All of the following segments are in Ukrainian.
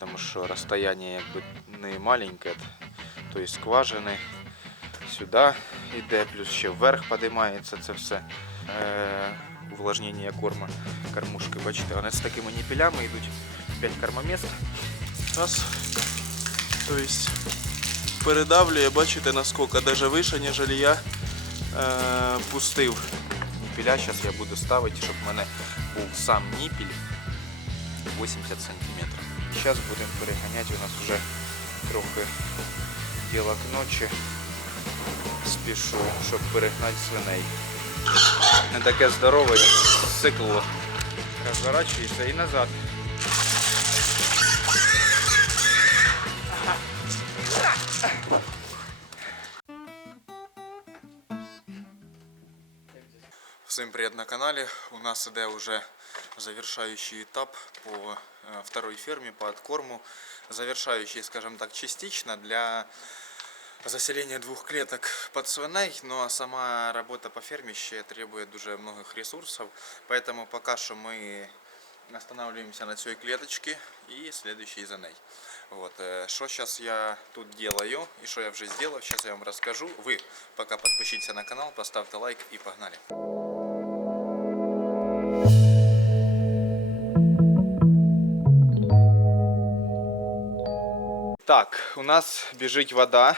тому що розстояння якби не маленьке, то є скважини сюди йде, плюс ще вверх підіймається це все. Е, увлажнення корма, кормушки, бачите, вони з такими ніпілями йдуть 5 кормоміст. Раз. Тобто передавлює, бачите, наскільки, навіть вище, ніж я е, пустив. Ніпіля зараз я буду ставити, щоб в мене був сам ніпіль 80 см. Зараз будемо переганяти, у нас вже трохи діло к ночі. Спішу, щоб перегнати свиней. Не таке здорове цикло. Розворачуєшся і назад. Всем привет на канале. У нас іде уже завершающий этап по э, второй ферме, по откорму. Завершающий, скажем так, частично для заселения двух клеток под свиней, но сама работа по ферме ще требует дуже многих ресурсов, поэтому пока что мы останавливаемся на цій клеточке и следующий за ней. Вот, э, что сейчас я тут делаю и что я уже сделал, сейчас я вам расскажу. Вы пока подпишитесь на канал, поставьте лайк и погнали. Так, у нас біжить вода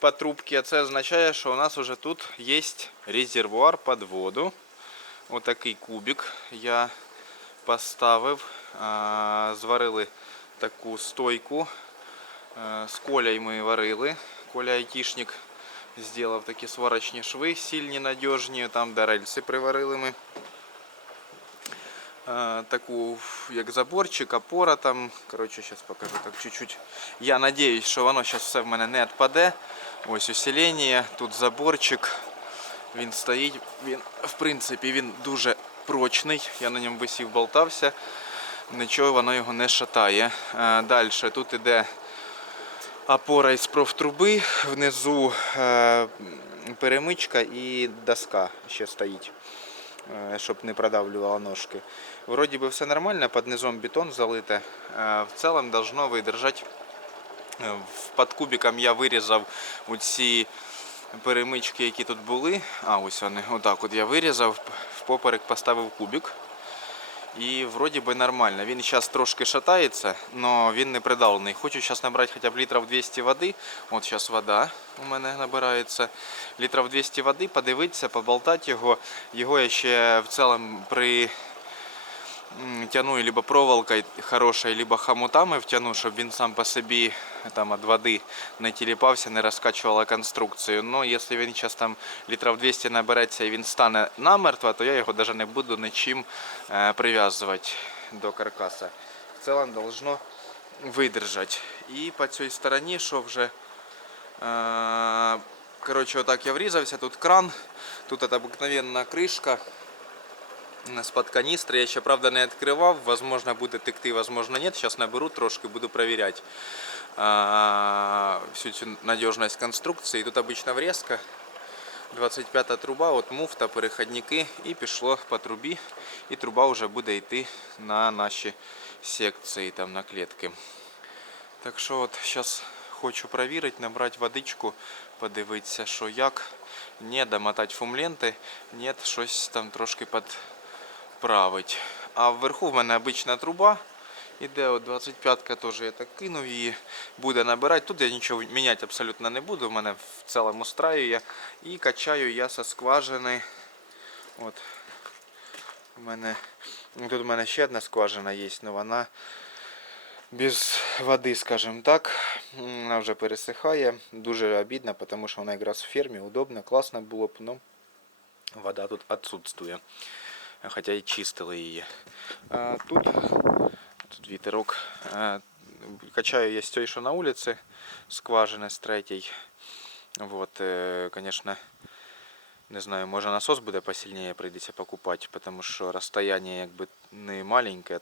по трубці. Це означає, що у нас уже тут є резервуар під воду. Отакий кубик я поставив. А, Зварили таку стойку. Е, З Колею ми варили. Коля айтішник зробив такі сварочні шви, сильні, надіжні. Там де рельси приварили ми. Е, таку як заборчик, опора там. Коротше, зараз покажу так чуть-чуть. Я надіюсь, що воно зараз все в мене не відпаде. Ось усилення, тут заборчик. Він стоїть. Він, в принципі, він дуже прочний. Я на ньому висів, болтався. Нічого воно його не шатає. Далі тут іде опора із профтруби, внизу е, перемичка і доска ще стоїть е, щоб не продавлювало ножки. Вроді би все нормально, під низом бетон залите. Е, В цілому должно видержати. Е, Під кубиком я вирізав оці перемички, які тут були. А, ось вони. Отак от я вирізав, в поперек поставив кубик. І вроді би нормально. Він зараз трошки шатається, але він не придавлений. Хочу зараз набрати хоча б літрів 200 води. От зараз вода у мене набирається. Літрів 200 води, подивитися, поболтати його. Його я ще в цілому при тяну либо проволокою хорошою, либо хомутами втяну, щоб він сам по собі там, від води не тіліпався, не розкачувала конструкцію. Ну, якщо він зараз там літрів 200 набереться і він стане намертво, то я його навіть не буду нічим е, прив'язувати до каркаса. В цілому должно видержати. І по цій стороні, що вже е, Коротше, отак я врізався, тут кран, тут это обыкновенна кришка з-під каністри. Я ще, правда, не відкривав, возможно, буде текти, возможно, нет. Сейчас наберу трошки, буду проверять а, всю цю надіжність конструкції. Тут обычно врезка, 25 труба, от муфта, переходники і пішло по трубі. І труба вже буде йти на наші секції, там, на клітки. Так що от зараз хочу перевірити, набрати водичку, подивитися, що як. Не домотати фумленти, ні, щось там трошки підправити. А вверху в мене обична труба. Іде от 25-ка теж я так кинув її, буде набирати. Тут я нічого міняти абсолютно не буду. В мене в цілому устраює. І качаю я со скважини. От. У мене, ну, тут у мене ще одна скважина є, але вона без води, скажімо так. Вона вже пересихає. Дуже обідно, тому що вона якраз в фермі удобно, класно було б, але вода тут відсутствує. Хоча і чистили її. А тут, тут вітерок. А, Качаю я з тієї, що на вулиці, скважини з третій. Вот, е, конечно, не знаю, може насос буде посильніше прийдеться покупати, тому що розстояння якби не маленьке.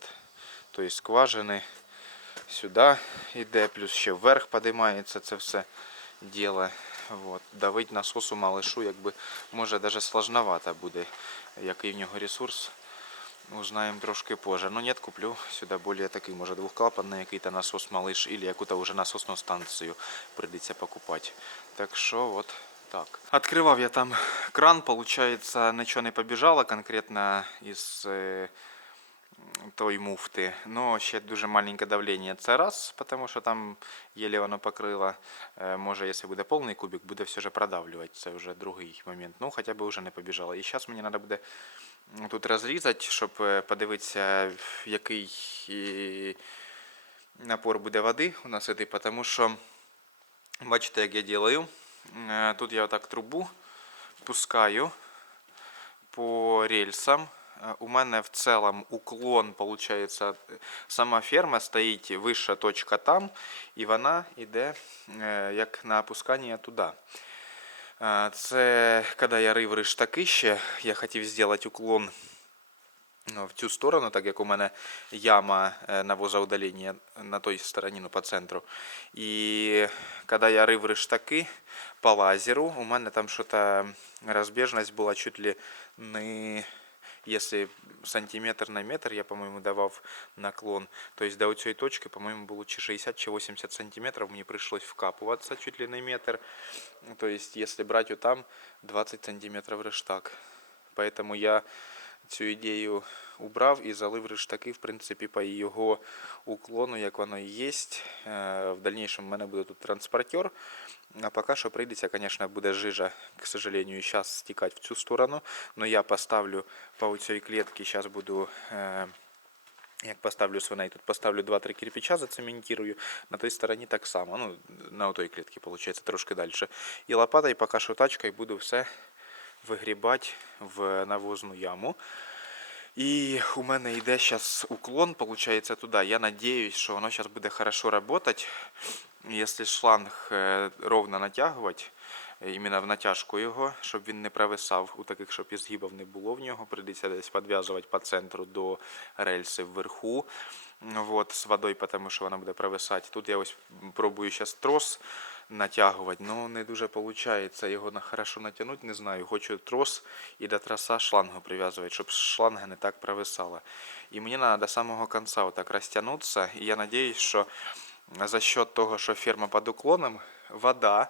Тобто скважини сюди йде, плюс ще вверх підіймається це все діло. Вот. Давить насосу малишу, якби може навіть сложновато буде, який в нього ресурс. Узнаем трошки позже. Но нет, куплю сюда более такий, може двухклапанний який-то насос малыш, или яку-то уже насосну станцію прийдеться покупати. Так що от так. Откривав я там кран, получается, нічого не побіжало конкретно із той муфти. Но ще дуже маленьке давлення. Це раз, тому що там єле воно покрило. Е, Може, якщо буде повний кубик, буде все ж продавлювати. Це вже другий момент. Ну, хоча б вже не побіжало. І зараз мені треба буде тут розрізати, щоб е, подивитися, який напор буде води у нас іти, тому що бачите, як я делаю. Е, Тут я отак трубу пускаю по рельсам. Е, У мене в цілому уклон, получається, сама ферма стоїть вища точка там, і вона йде е, як на опускання туди. Е, Це коли я рив риштаки ще, я хотів зробити уклон ну, в цю сторону, так як у мене яма е, навозоудалення на той стороні, ну, по центру. І коли я рив риштаки по лазеру, у мене там що-то розбіжність була чуть ли не если сантиметр на метр, я, по-моему, давав наклон, то есть до цієї точки, по-моему, було чи 60, чи 80 сантиметров, мне пришлось вкапываться чуть ли не метр. То есть, если брать там 20 сантиметров рештак. Поэтому я цю ідею убрав і залив рештаки, в принципі, по його уклону, як воно і є. В дальнейшем в мене буде тут транспортер. А поки що прийдеться, звісно, буде жижа, к сожалению, зараз стікати в цю сторону. Но я поставлю по цій клітці, зараз буду. е, як поставлю свиней, тут поставлю 2-3 кирпича, зацементирую. На той стороні так само. Ну, на той клітці, виходить, трошки далі. І лопатою, поки що тачкою буду все вигрібати в навозну яму. І у мене йде зараз уклон, виходить, туди. Я надіюсь, що воно зараз буде хорошо працювати. Якщо шланг е, ровно натягувати, іменно в натяжку його, щоб він не провисав, у таких, щоб ізгибів не було в нього, прийдеться десь підв'язувати по центру до рельси вверху. Вот, з водою, тому що вона буде провисати. Тут я ось пробую зараз трос натягувати, але не дуже виходить його хорошо натягнути, не знаю. Хочу трос і до троса шлангу прив'язувати, щоб шланга не так провисала. І мені треба до самого кінця отак розтягнутися. І я сподіваюся, що за счет того, що ферма під уклоном, вода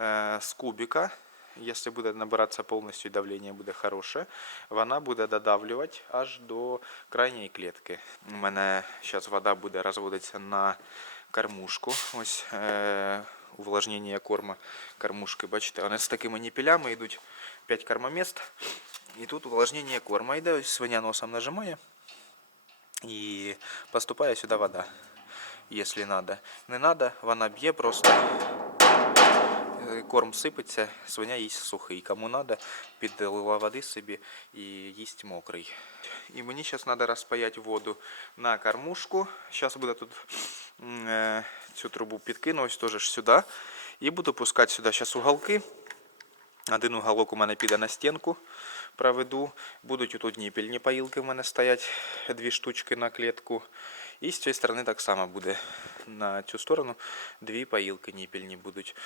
е, з кубика, якщо буде набиратися повністю і давлення буде хороше, вона буде додавлювати аж до крайньої клітки. У мене зараз вода буде розводитися на кормушку. Ось е, увлажнення корма кормушки. Бачите, вони з такими ніпілями йдуть 5 кормоміст. І тут увлажнення корма йде, ось свиня носом нажимає. І поступає сюди вода если надо. Не надо, вона б'є просто. Корм сипеться, свиня їсть сухий. Кому надо, підлила води собі і їсть мокрий. І мені зараз треба розпаяти воду на кормушку. Зараз буде тут е, цю трубу підкину, ось теж сюди. І буду пускати сюди зараз уголки. Один уголок у мене піде на стінку, проведу. Будуть тут ніпільні поїлки в мене стоять, дві штучки на клітку. І з цієї сторони так само буде на цю сторону дві поїлки ніпільні будуть.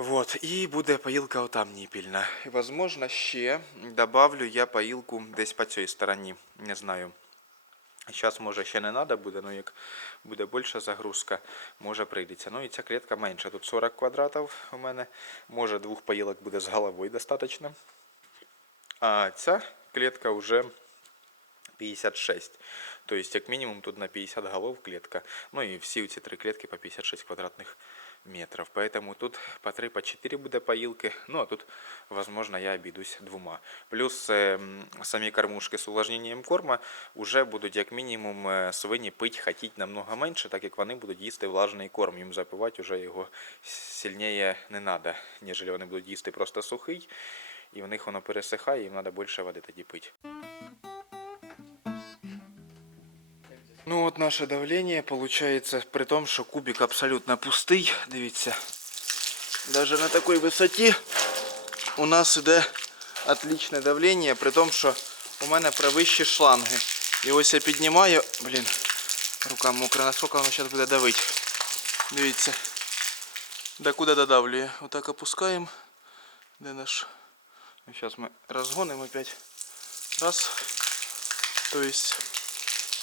Вот. І буде поїлка отам ніпільна. І, возможно, ще добавлю я поїлку десь по цій стороні. Не знаю. Зараз може ще не треба буде, але як буде більша загрузка, може прийдеться. Ну і ця клітка менша. Тут 40 квадратів у мене. Може двох поїлок буде з головою достатньо. А ця клітка вже 56. Тобто, як мінімум, тут на 50 голов клітка. Ну і всі ці три клітки по 56 квадратних метров. Поэтому тут по 3, по 4 буде поїлки. Ну а тут, возможно, я обійдусь двома. Плюс самі кормушки з увлажненням корма вже будуть як мінімум е, свині пить хотіть намного менше, так як вони будуть їсти влажний корм. Їм запивати вже його сильніше не треба, ніж вони будуть їсти просто сухий. І в них воно пересихає, їм треба більше води тоді пити. Ну от наше давление получается, при том, що кубик абсолютно пустий, дивіться. Даже на такой висоті у нас іде отличне давление, при тому, що у мене правищі шланги. І ось я піднімаю, блін, рука мокра, наскільки воно зараз буде давити. Дивіться. До куди додавлює. Отак опускаємо. Де наш? Зараз ми розгонимо опять. Раз. Тобто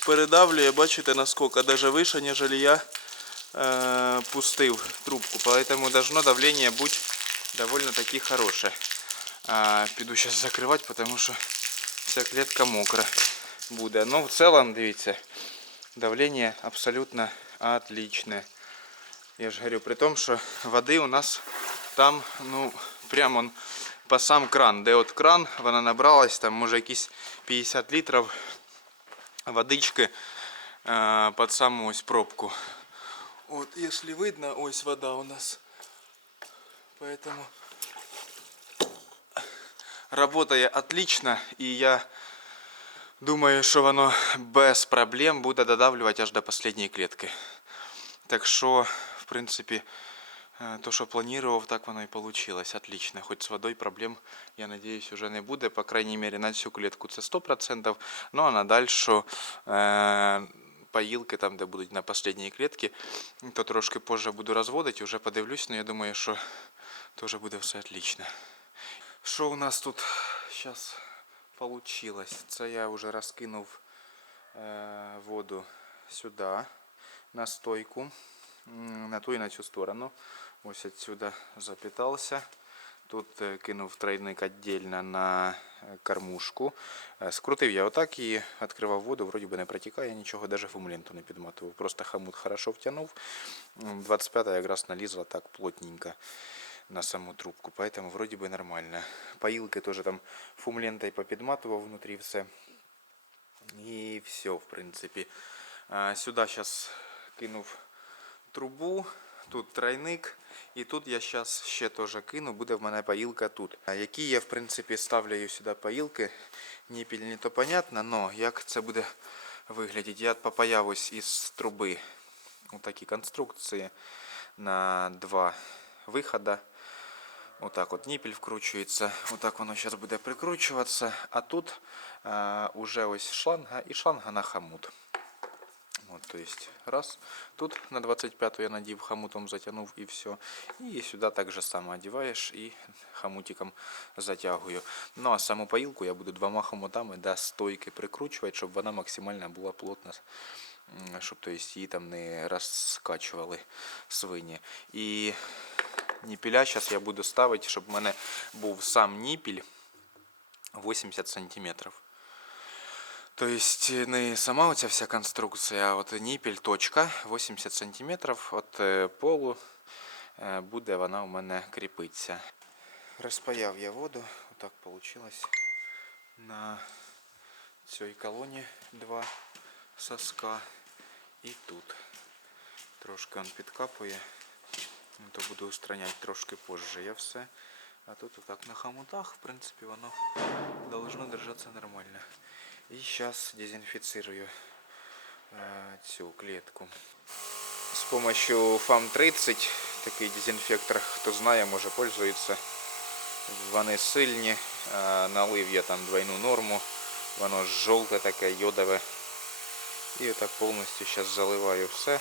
передавлює, бачите, наскільки, навіть вище, ніж я е, пустив. трубку, поэтому должно давление быть довольно-таки хорошее. А, піду сейчас закрывать, потому что вся клетка мокра буде. Но в целом, дивіться, давление абсолютно отличное. Я же говорю, при том, что воды у нас там, ну, прям он по сам кран. Де от кран, вона набралась, там може якісь 50 літрів водички е, під саму ось пробку. От, якщо видно, ось вода у нас. Поэтому Работає отлично, і я думаю, що воно без проблем буде додавлювати аж до останньої клітки. Так що, в принципі, е, То, що планував, так воно і вийшло. Отлично. Хоч з водою проблем, я надіюсь, вже не буде. По крайній мірі, на цю клітку це 100%. Ну а на дальшу е, поїлки, там, де будуть на останній клітці, то трошки позже буду розводити, вже подивлюсь, але я думаю, що теж буде все отлично. Що у нас тут зараз вийшло? Це я вже розкинув е, воду сюди, на стойку, на ту і на цю сторону. Ось отсюда запитався. Тут е, кинув тройник віддільно на е, кормушку. Е, Скрутив я отак і відкривав воду, вроді би не протікає нічого, навіть фумуленту не підматував. Просто хомут хорошо втягнув. М, 25 якраз налізла так плотненько на саму трубку, поэтому вроде бы нормально. Поилки тоже там фум лентой попидматывал внутри все. И все, в принципе. А, Сюда сейчас кинув трубу, тут тройник, і тут я зараз ще теж кину, буде в мене поїлка тут. Які я, в принципі, ставлю сюди поїлки, ніпіль не то понятно, но як це буде виглядати. Я попаяв ось із труби такі конструкції на два виходи. Отак от ніпіль вкручується, отак воно зараз буде прикручуватися, а тут а, уже ось шланга і шланга на хомут. Вот, то есть раз, тут на 25 я надів, хомутом затянув і все. І сюди так же само одіваєш і хомутиком затягую. Ну а саму поїлку я буду двома хомутами до стойки прикручувати, щоб вона максимально була плотна, щоб то есть, її там не розкачували свині. І ніпіля зараз я буду ставити, щоб в мене був сам ніпіль 80 сантиметрів. То есть не сама оця вся конструкція, а от ніпіль, точка 80 сантиметрів від е, полу е, буде вона у мене кріпитися. Розпаяв я воду, отак вийшло. На цій колоні два соска і тут. Трошки він підкапує. Ну, то буду устраняти трошки позже я все. А тут отак на хомутах, в принципі, воно должно держатися нормально. І зараз дезінфіцирую е, цю клітку. З помощью FAM30, такий дезінфектор, хто знає, може пользується. Вони сильні, е, налив я там двойну норму, воно жовте таке, йодове. І отак повністю зараз заливаю все,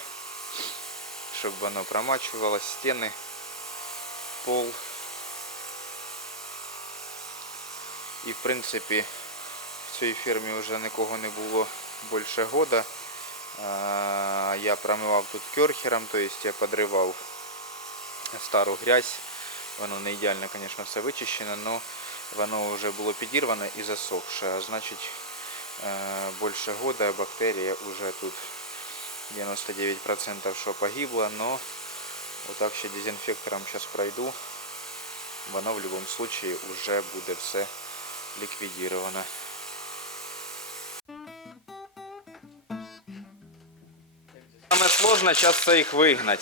щоб воно промачувало стіни, пол. І в принципі в цій фірмі вже нікого не було більше года. Я промивав тут керхером, то есть я подривав стару грязь. Воно не ідеально, звісно, все вичищено, але воно вже було підірване і засохше. А значить е, більше года бактерія вже тут 99% що погибла, но отак ще дезінфектором зараз пройду. Воно в будь-якому випадку вже буде все ліквідировано. Сложное сейчас их выгнать.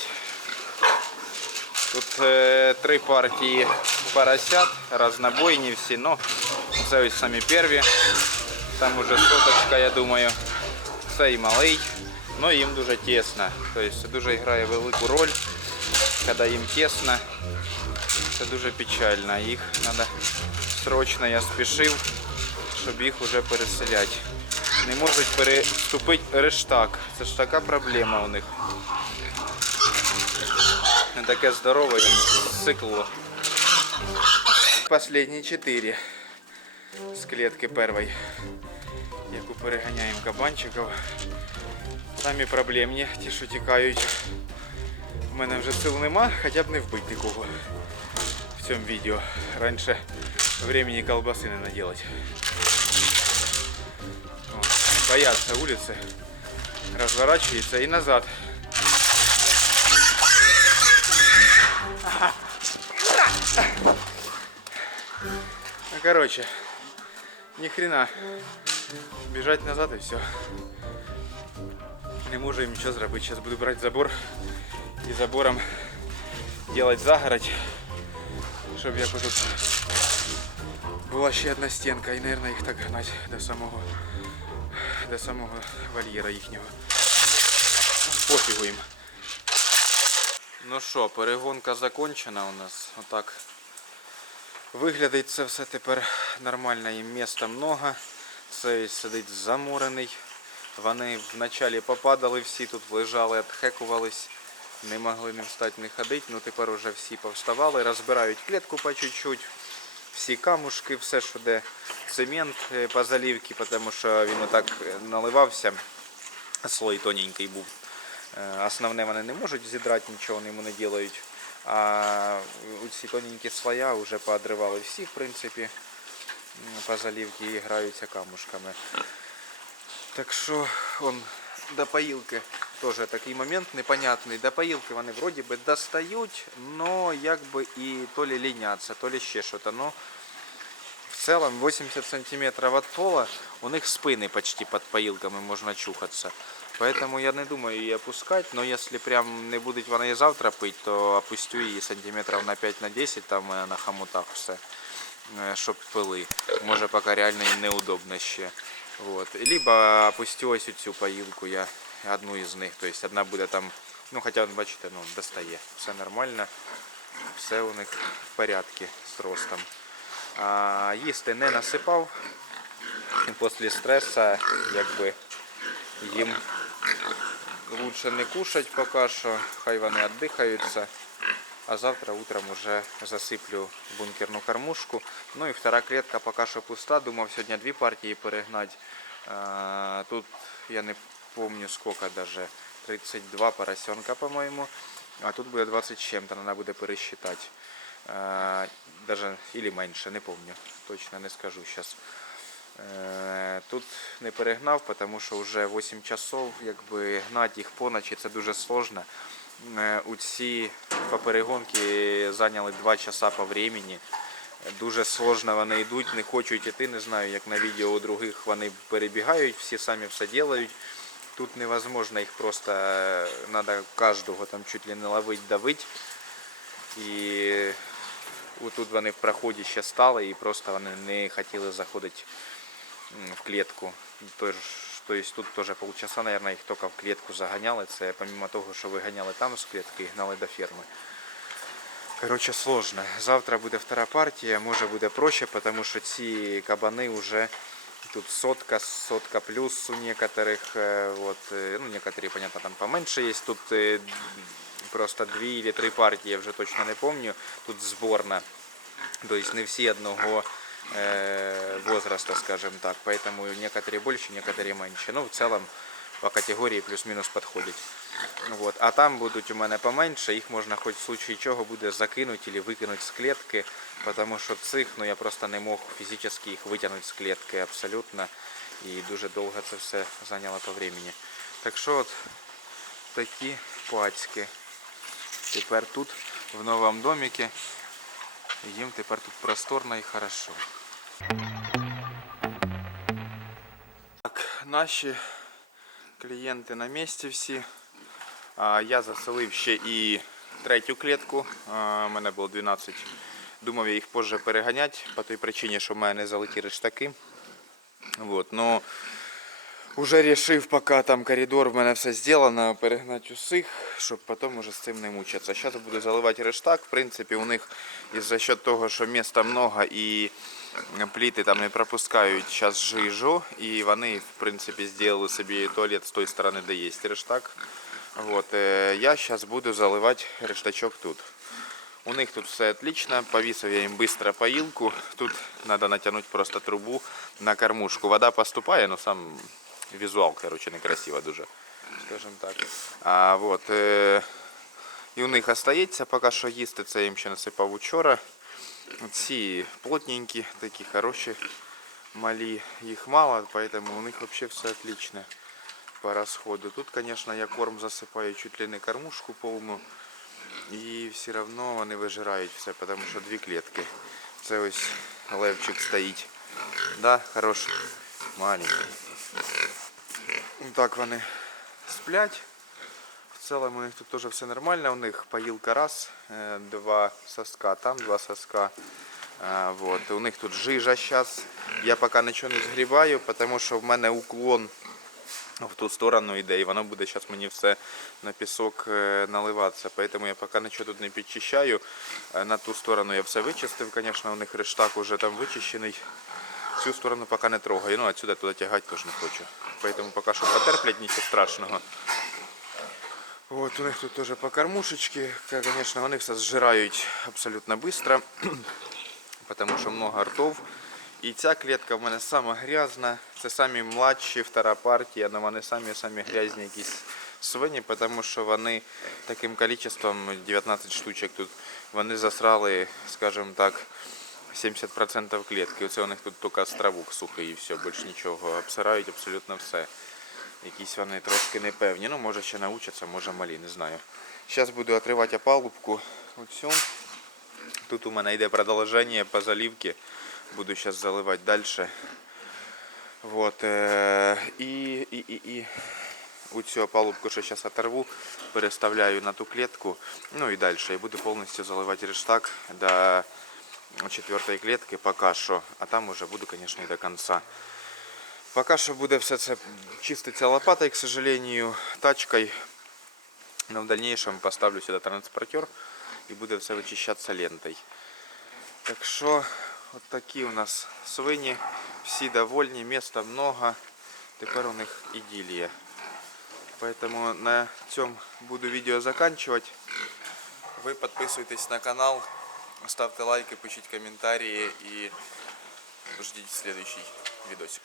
Тут е, три партії поросят, разнобойні всі, ну це ось самі перві. Там уже соточка, я думаю. Це і малий. Ну їм дуже тісно. Тобто це дуже грає велику роль, коли їм тісно. Це дуже печально. Їх треба срочно я спішив, щоб їх вже переселяти. Не можуть переступити рештак. Це ж така проблема у них. Не таке здорове їм сикло. Последні чотири. з клітки першої, яку переганяємо кабанчиків. Там і проблемні, ті, що тікають. У мене вже сил нема, хоча б не вбити кого в цьому відео. Раніше времени колбаси не наделать. О, боятся улицы. Разворачивается и назад. Ну, короче, ни хрена. Бежать назад и все. Не можу їм нічого зробити. Зараз буду брати забор і забором делать загородь, щоб як тут була ще одна стінка і, мабуть, їх так гнать до самого до самого вольєра їхнього. Пофігу їм. Ну що, перегонка закончена у нас. Отак виглядить це все тепер нормально, їм міста много. Цей сидить замурений. Вони вначалі попадали всі, тут лежали, відхекувались, не могли не встати, не ходити. Ну тепер уже всі повставали, розбирають клітку по чуть-чуть. Всі камушки, все, що де цемент е, по заливці, тому що він отак е, наливався. Слой тоненький був. Е, Основне вони не можуть зідрати, нічого вони йому не роблять. А ці тоненькі слоя вже поодривали всі, в принципі, по заливці і граються камушками. Так що он до поїлки теж такий момент непонятний. До поїлки вони вроді би достають, но якби і то ли ліняться, то ли ще щось. Но в целом 80 сантиметров от пола, у них спины почти под поилками можно чухаться. Поэтому я не думаю її опускать, но если прям не будуть вони і завтра пить, то опустю її сантиметрів на 5 на 10 там е, на хомутах все, е, щоб пили. Може поки реально і неудобно ще. Вот. Либо опустю ось цю поїлку я одну із них. То есть одна буде там, ну хоча бачите, ну достає. Все нормально, все у них в порядку з ростом. А, їсти не насипав. Після стресу якби їм лучше не кушать поки що, хай вони віддихаються. А завтра утром уже засиплю бункерну кормушку. Ну і втора клетка поки що пуста. Думав сьогодні дві партії перегнати. Тут я не помню сколько даже. 32 поросенка, по-моему. А тут буде 20 з чим-то, треба буде пересчитати. Даже или менше, не помню. Точно не скажу зараз. Тут не перегнав, тому що вже 8 часов, якби гнати їх поночі це дуже сложно. Е, У ці по перегонки зайняли 2 часа по времени. Дуже сложно вони йдуть, не хочуть йти, не знаю, як на відео у других вони перебігають, всі самі все роблять. Тут невозможно їх просто, треба кожного там чуть ли не ловити, давити. І тут вони в проході ще стали і просто вони не хотіли заходити в клетку. Тож, то есть тут тоже полчаса, наверное, їх тільки в клетку заганяли. Це помимо того, що виганяли там з клітки і гнали до ферми. Короче, сложно. Завтра буде втора партія, може буде проще, тому що ці кабани вже тут сотка, сотка плюс у некоторых. е, Вот, е, ну, некоторые, понятно, там поменьше есть. Тут е, просто дві или три партії, я вже точно не помню. Тут зборна. То есть не всі одного э, возраста, скажем так. Поэтому некоторые больше, некоторые меньше. Ну, в целом по категорії плюс-мінус підходять. Вот. А там будуть у мене поменше, їх можна хоч в случае чого буде закинути або викинути з клітки, тому що цих ну, я просто не мог фізично їх витягнути з клітки абсолютно. І дуже довго це все зайняло по времени. Так що от такі пацьки. Тепер тут, в новому домике, їм тепер тут просторно і хорошо. Так, наші клієнти на місці всі. Я заселив ще і третю клітку. У мене було 12. Думав я їх позже переганяти, по той причині, що в мене не залетіли. Вот, но уже решив, поки там коридор в мене все зроблено, перегнати усіх, щоб потім уже з цим не мучитися. Зараз буду заливати рештак. В принципі, у них із-за счет того, що міста много і пліти там не пропускають зараз жижу, і вони, в принципі, зробили собі туалет з тої сторони, де є рештак. Вот, е, я зараз буду заливати рештачок тут. У них тут все отлично. Повісив я їм швидко поїлку. Тут треба натягнути просто трубу на кормушку. Вода поступає, но сам візуал, короче, некрасиво дуже. Скажем так. А вот, е, і у них остається поки що їсти. Це я їм ще насипав учора. Ці плотненькі, такі хороші, малі. Їх мало, поэтому у них вообще все отлично по расходу. Тут, конечно, я корм засипаю чуть ли не кормушку повну. І все одно вони вижирають все, тому що дві клітки. Це ось левчик стоїть. Да, хороший, маленький. Так вони сплять. В цілому у них тут теж все нормально. У них поїлка раз, е, два соска, там два соска. Вот. У них тут жижа зараз. Я поки нічого не згрібаю, тому що в мене уклон в ту сторону йде, і воно буде зараз мені все на пісок е, наливатися. Поэтому я поки нічого тут не підчищаю. Е, На ту сторону я все вичистив, звісно, у них рештак уже там вичищений. Цю сторону поки не трогаю. Ну, отсюда туди тягати теж не хочу. Поэтому поки що потерплять, нічого страшного. Вот у них тут тоже по кормушечке. Конечно, вони все зжирають абсолютно быстро, потому що много ртов. І ця клітка в мене сама грязна. Це самі младші, втора партія, але вони самі самі грязні якісь свині, тому що вони таким количеством 19 штучок тут вони засрали, скажімо так, 70% клітки. Оце у них тут тільки островок сухий і все, більше нічого. Обсирають абсолютно все. Якісь вони трошки непевні. Ну, може ще научаться, може малі, не знаю. Зараз буду отривати опалубку. Оцю. Тут у мене йде продовження по заливці. Буду зараз заливати далі. Вот. Е, і, і, і, і у цю опалубку, що зараз оторву, переставляю на ту клітку. Ну і далі. І буду повністю заливати рештак до четвертої клітки поки що. А там уже буду, звісно, і до кінця. Поки що буде все це чиститься лопатой, к сожалению, тачкой. Но в дальнейшем поставлю сюда транспортер і буде все вичищатися лентою. Так що, от такі у нас свині. Всі довольні, міста много. Тепер у них іділія. Поэтому на цьому буду відео заканчивать. Ви підписуйтесь на канал, Ставте лайки, пишіть коментарі і ждіть следующий видосик.